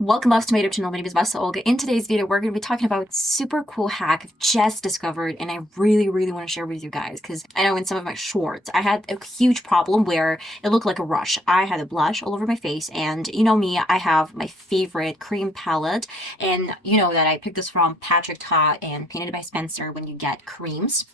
Welcome back to my YouTube channel. My name is VassaOlga. In today's video, we're going to be talking about a super cool hack I've just discovered, and I really want to share with you guys because I know in some of my shorts, I had a huge problem where it looked like a rush. I had a blush all over my face, and you know me, I have my favorite cream palette, and you know that I picked this from Patrick Ta and Painted by Spencer when you get creams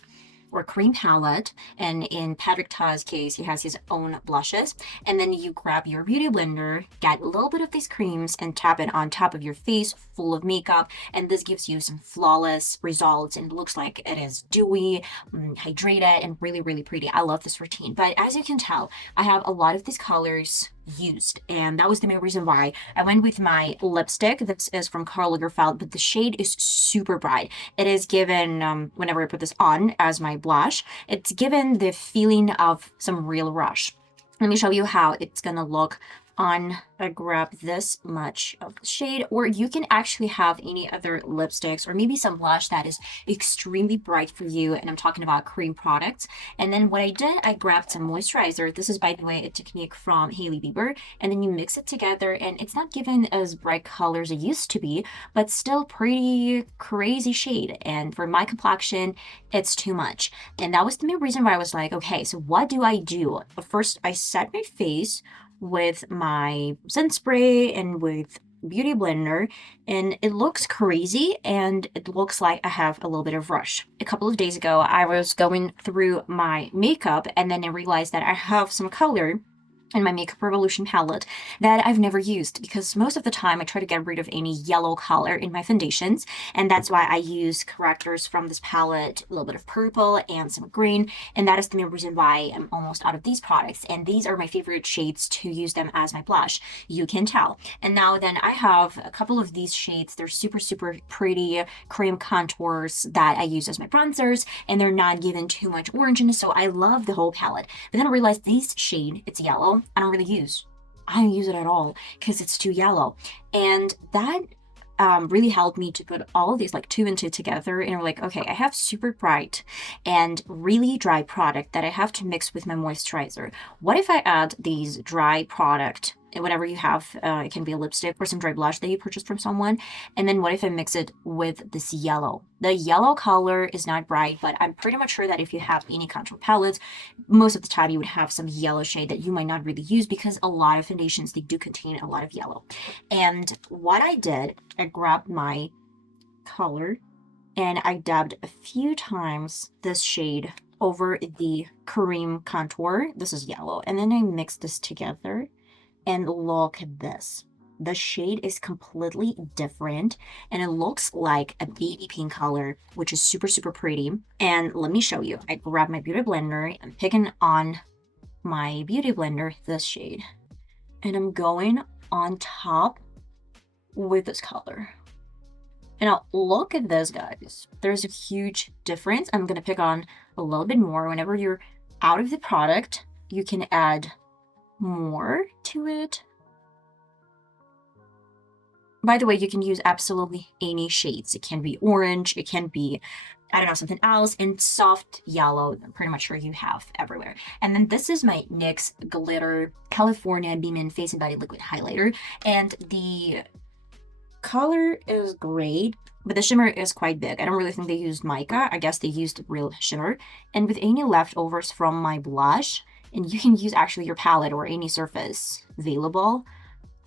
or cream palette, and in Patrick Ta's case he has his own blushes, and then you grab your beauty blender, get a little bit of these creams and tap it on top of your face full of makeup, and this gives you some flawless results and it looks like it is dewy, hydrated, and really pretty. I love this routine, but as you can tell, I have a lot of these colors used, and that was the main reason why I went with my lipstick. This is from Karl Lagerfeld, but the shade is super bright. It is given, whenever I put this on as my blush, it's given the feeling of some real rush. Let me show you how it's gonna look on. I grab this much of the shade, or you can actually have any other lipsticks or maybe some blush that is extremely bright for you, and I'm talking about cream products. And then what I did, I grabbed some moisturizer. This is, by the way, a technique from Hailey Bieber, and then you mix it together, and it's not given as bright colors as it used to be, but still pretty crazy shade, and for my complexion it's too much. And that was the main reason why I was like, okay, so what do I do? First, I set my face with my sun spray and with beauty blender, and it looks crazy and it looks like I have a little bit of rush. A couple of days ago I was going through my makeup, and then I realized that I have some color in my Makeup Revolution palette that I've never used, because most of the time I try to get rid of any yellow color in my foundations, and that's why I use correctors from this palette, a little bit of purple and some green, and that is the main reason why I'm almost out of these products, and these are my favorite shades to use them as my blush, you can tell. And now then I have a couple of these shades. They're super pretty cream contours that I use as my bronzers, and they're not given too much orangeness, so I love the whole palette. But then I realized this shade, it's yellow, I don't use it at all because it's too yellow, and that really helped me to put all of these like two and two together, and we're like, okay, I have super bright and really dry product that I have to mix with my moisturizer. What if I add these dry product, and whatever you have, it can be a lipstick or some dry blush that you purchased from someone, and then what if I mix it with this yellow? The yellow color is not bright, but I'm pretty much sure that if you have any contour palettes, most of the time you would have some yellow shade that you might not really use, because a lot of foundations, they do contain a lot of yellow. And what I did, I grabbed my color and I dabbed a few times this shade over the cream contour. This is yellow, and then I mixed this together. And look at this. The shade is completely different, and it looks like a baby pink color, which is super pretty. And let me show you. I grab my beauty blender. I'm picking on my beauty blender this shade, and I'm going on top with this color. And now look at this, guys. There's a huge difference. I'm gonna pick on a little bit more. Whenever you're out of the product, you can add more to it. By the way, you can use absolutely any shades. It can be orange, it can be, I don't know, something else, and soft yellow, I'm pretty much sure you have everywhere. And then this is my NYX Glitter California Beamin Face and Body Liquid Highlighter, and the color is great, but the shimmer is quite big. I don't really think they used mica. I guess they used real shimmer. And with any leftovers from my blush, and you can use actually your palette or any surface available,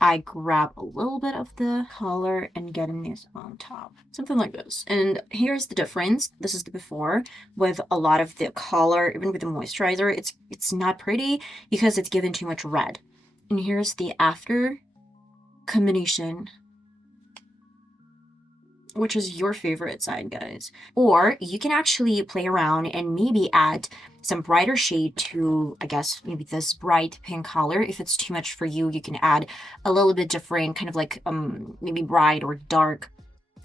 I grab a little bit of the color and getting this on top. Something like this. And here's the difference. This is the before with a lot of the color, even with the moisturizer. It's not pretty because it's given too much red. And here's the after combination. Which is your favorite side, guys? Or you can actually play around and maybe add some brighter shade to, I guess, maybe this bright pink color. If it's too much for you, you can add a little bit different, kind of like maybe bright or dark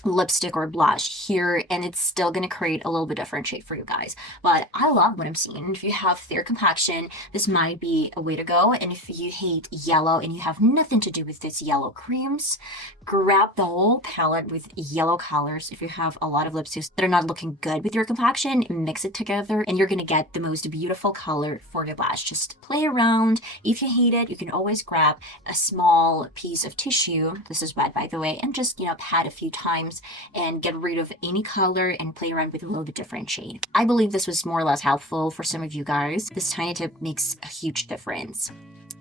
lipstick or blush here, and it's still going to create a little bit different shade for you guys. But I love what I'm seeing. If you have fair complexion, this might be a way to go. And if you hate yellow and you have nothing to do with these yellow creams, grab the whole palette with yellow colors. If you have a lot of lipsticks that are not looking good with your complexion, mix it together and you're going to get the most beautiful color for your blush. Just play around. If you hate it, you can always grab a small piece of tissue, this is wet by the way, and just, you know, pat a few times and get rid of any color and play around with a little bit different shade. I believe this was more or less helpful for some of you guys. This tiny tip makes a huge difference.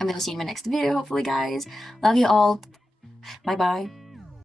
I'm gonna see you in my next video, hopefully, guys. Love you all. Bye bye.